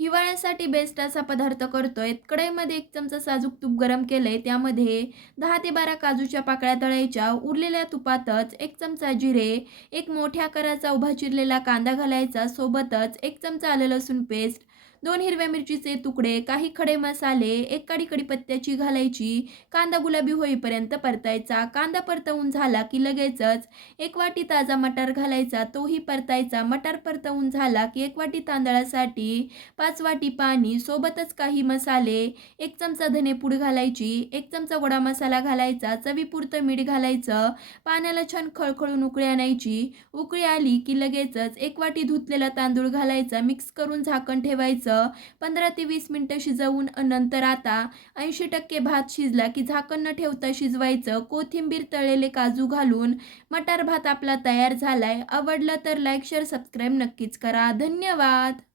हिवाळ्यासाठी best असा पदार्थ करतोय. कढईमध्ये 1 चमचा साजूक तूप गरम केलंय. त्यामध्ये 10 ते 12 काजूच्या पाकळ्या तळायच्या. उरलेल्या तुपातच 1 चमचा जिरे, एक मोठ्या आकाराचा उभा चिरलेला कांदा घालायचा. सोबतच 1 चमचा आलं लसूण पेस्ट, 2 हिरव्या मिरचीचे तुकडे, काही खडे मसाले, 1 काडी कढीपत्त्याची घालायची. कांदा गुलाबी होईपर्यंत परतायचा. कांदा परतवून झाला की लगेचच 1 वाटी ताजा मटार घालायचा. तोही परतायचा. मटार परतवून झाला की 1 वाटी तांदळासाठी 5 वाटी पाणी, सोबतच काही मसाले, 1 चमचा धनेपूड घालायची, 1 चमचा गोडा मसाला घालायचा, चवीपुरतं मीठ घालायचं. पाण्याला छान खळखळून उकळी आणायची. उकळी आली की लगेचच 1 वाटी धुतलेला तांदूळ घालायचा. मिक्स करून झाकण ठेवायचं. 15 ते 20 मिनिटं शिजवून नंतर आता 80% भात शिजला की झाकण न ठेवता शिजवायचं. कोथिंबीर, तळलेले काजू घालून मटार भात आपला तयार झालाय. आवडला तर लाईक, शेअर, सबस्क्राईब नक्कीच करा. धन्यवाद.